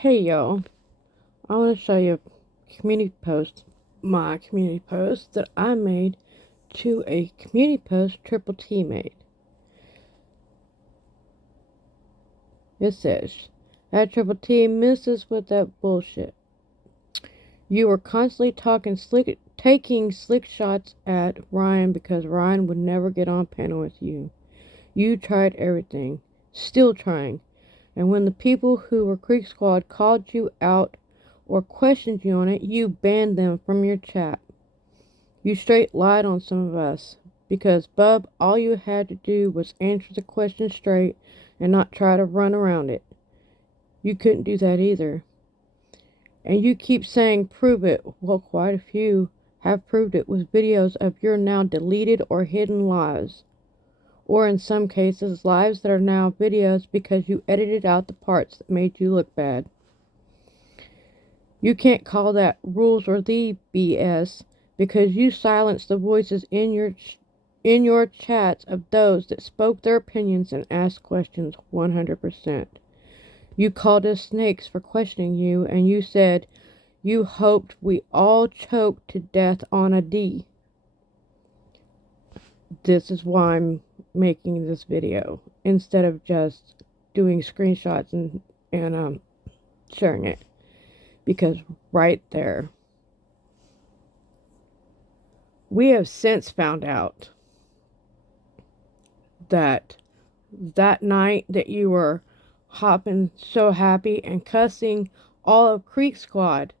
Hey y'all, I want to show you a community post, my community post that I made to a community post Triple T made. It says, at Triple T misses with that bullshit. You were constantly taking slick shots at Ryan because Ryan would never get on panel with you. You tried everything, still trying. And when the people who were Creek Squad called you out or questioned you on it, you banned them from your chat. You straight lied on some of us. Because, bub, all you had to do was answer the question straight and not try to run around it. You couldn't do that either. And you keep saying prove it. Well, quite a few have proved it with videos of your now deleted or hidden lives. Or in some cases, lives that are now videos because you edited out the parts that made you look bad. You can't call that rules or the BS because you silenced the voices in your chats of those that spoke their opinions and asked questions 100%. You called us snakes for questioning you, and you said you hoped we all choked to death on a D. This is why I'm making this video instead of just doing screenshots and sharing it, because right there we have since found out that night that you were hopping so happy and cussing all of Creek Squad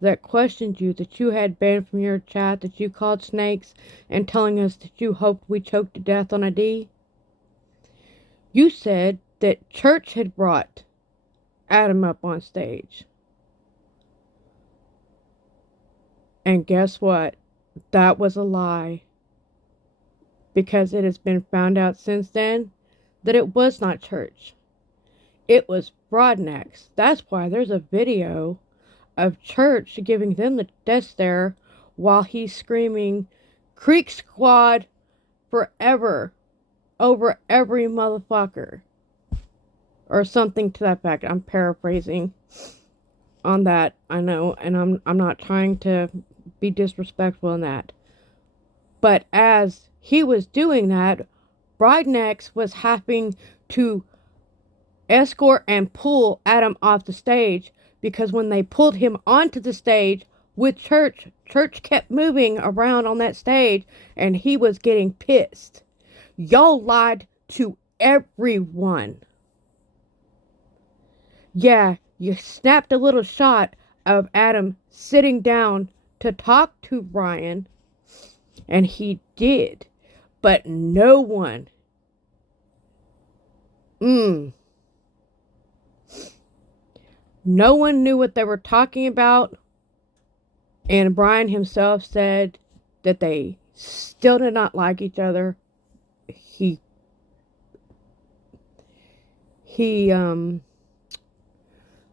that questioned you, that you had banned from your chat, that you called snakes, and telling us that you hoped we choked to death on a D. You said that church had brought Adam up on stage. And guess what? That was a lie. Because it has been found out since then that it was not church. It was Broadnecks. That's why there's a video of church giving them the death stare while he's screaming, Creek Squad forever, over every motherfucker. Or something to that effect. I'm paraphrasing on that, I know, and I'm not trying to be disrespectful in that. But as he was doing that, Broadnecks was having to escort and pull Adam off the stage, because when they pulled him onto the stage with church kept moving around on that stage and he was getting pissed. Y'all lied to everyone. Yeah, you snapped a little shot of Adam sitting down to talk to Ryan, and he did, but no one no one knew what they were talking about, and Brian himself said that they still did not like each other. He I'm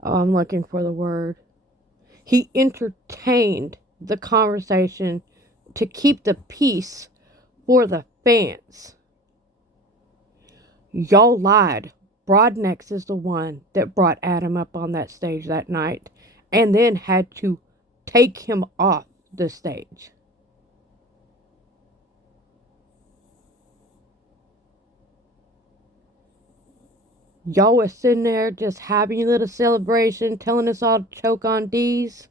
looking for the word. He entertained the conversation to keep the peace for the fans. Y'all lied. Broadnecks is the one that brought Adam up on that stage that night and then had to take him off the stage. Y'all was sitting there just having a little celebration, telling us all to choke on D's,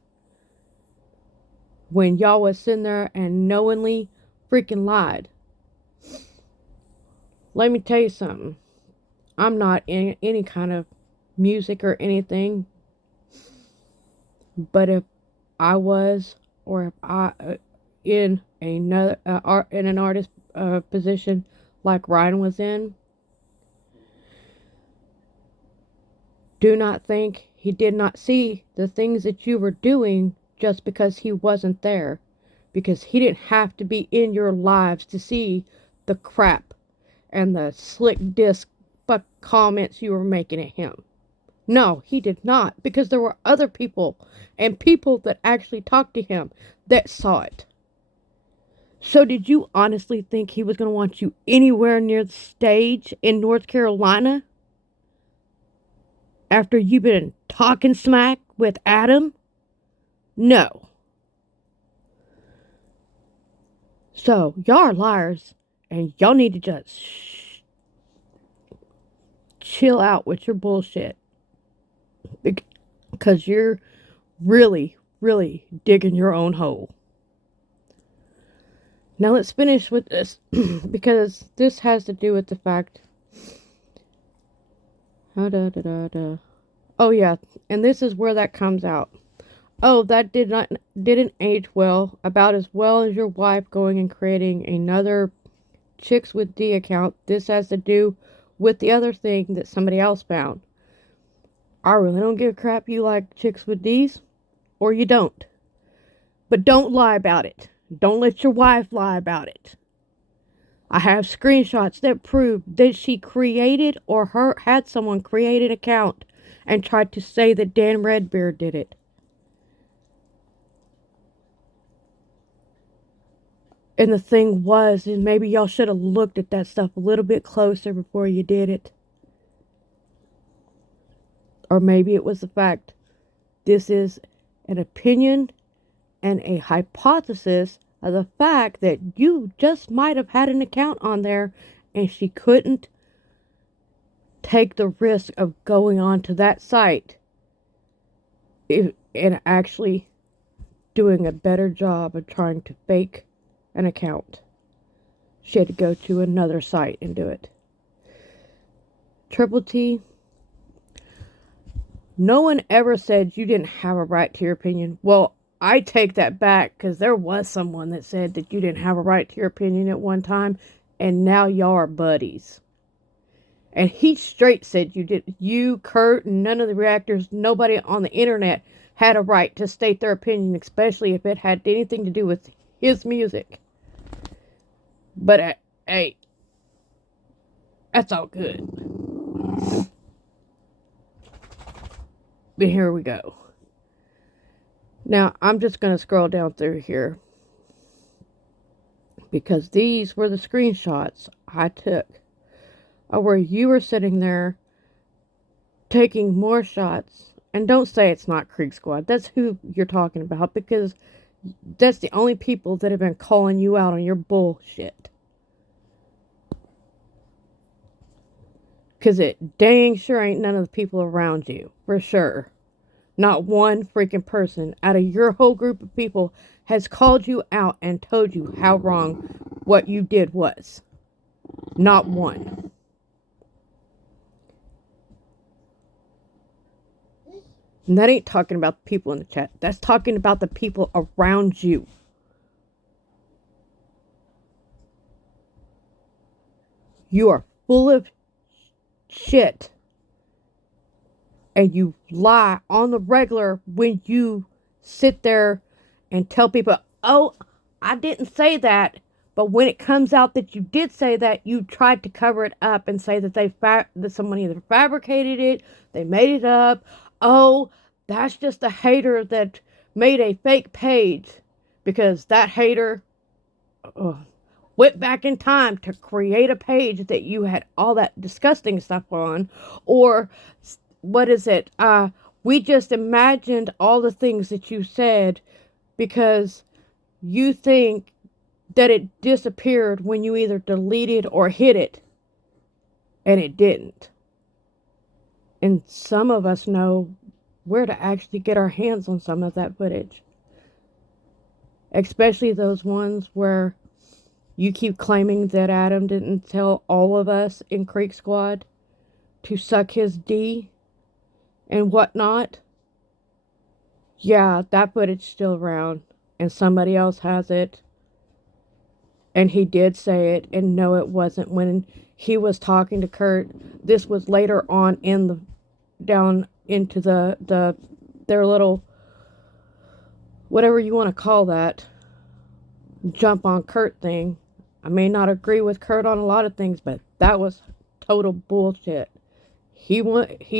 when y'all was sitting there and knowingly freaking lied. Let me tell you something. I'm not in any kind of music or anything, but if I was, or if I in another in an artist position like Ryan was in, do not think he did not see the things that you were doing just because he wasn't there, because he didn't have to be in your lives to see the crap and the slick disc fuck comments you were making at him. No, he did not, because there were other people and people that actually talked to him that saw it. So did you honestly think he was going to want you anywhere near the stage in North Carolina? after you've been talking smack with Adam? No. So, y'all are liars, and y'all need to just chill out with your bullshit. Because you're really, really digging your own hole. Now let's finish with this, because this has to do with the fact. Oh yeah, and this is where that comes out. Oh, that didn't age well, about as well as your wife going and creating another Chicks with D account. This has to do with the other thing that somebody else found. I really don't give a crap you like Chicks with D's, or you don't. But don't lie about it. Don't let your wife lie about it. I have screenshots that prove that she created or had someone create an account and tried to say that Dan Redbeard did it. And the thing was, is maybe y'all should have looked at that stuff a little bit closer before you did it. Or maybe it was the fact this is an opinion and a hypothesis of the fact that you just might have had an account on there and she couldn't take the risk of going on to that site and actually doing a better job of trying to fake an account. She had to go to another site and do it. Triple T, no one ever said you didn't have a right to your opinion. Well, I take that back, because there was someone that said that you didn't have a right to your opinion at one time, and now y'all are buddies. And he straight said you did. You, Kurt, and none of the reactors, nobody on the internet had a right to state their opinion, especially if it had anything to do with his music. But, hey, that's all good. But here we go. Now, I'm just going to scroll down through here, because these were the screenshots I took of where you were sitting there taking more shots. And don't say it's not Creek Squad. That's who you're talking about, because that's the only people that have been calling you out on your bullshit. Because it dang sure ain't none of the people around you, for sure. Not one freaking person out of your whole group of people has called you out and told you how wrong what you did was. Not one. And that ain't talking about the people in the chat. That's talking about the people around you. You are full of shit. And you lie on the regular when you sit there and tell people, oh, I didn't say that. But when it comes out that you did say that, you tried to cover it up and say that that someone either fabricated it, they made it up. Oh, that's just a hater that made a fake page, because that hater went back in time to create a page that you had all that disgusting stuff on. Or what is it? We just imagined all the things that you said because you think that it disappeared when you either deleted or hid it. And it didn't. And some of us know where to actually get our hands on some of that footage. Especially those ones where you keep claiming that Adam didn't tell all of us in Creek Squad to suck his D and whatnot. Yeah, that footage still around, and somebody else has it. And he did say it, and no, it wasn't when he was talking to Kurt. This was later on down into their little, whatever you want to call that, jump on Kurt thing. I may not agree with Kurt on a lot of things, but that was total bullshit. He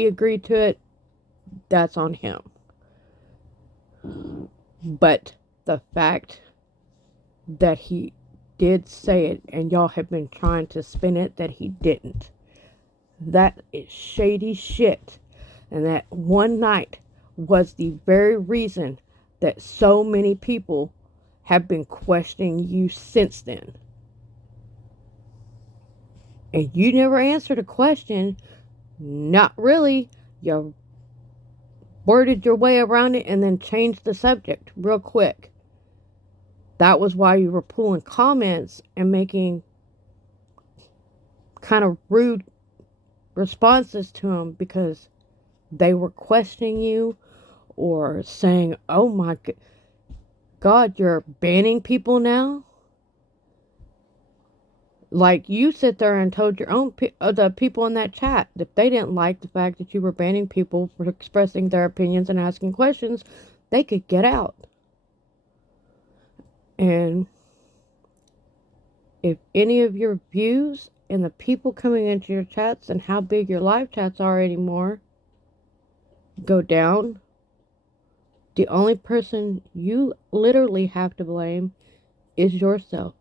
agreed to it. That's on him. But the fact that he did say it, and y'all have been trying to spin it that he didn't, that is shady shit. And that one night was the very reason that so many people have been questioning you since then. And you never answered a question. Not really. You worded your way around it and then changed the subject real quick. That was why you were pulling comments and making kind of rude responses to them, because they were questioning you or saying, oh my God, you're banning people now? Like, you sit there and told your own the people in that chat that if they didn't like the fact that you were banning people for expressing their opinions and asking questions, they could get out. And if any of your views and the people coming into your chats and how big your live chats are anymore go down, the only person you literally have to blame is yourself.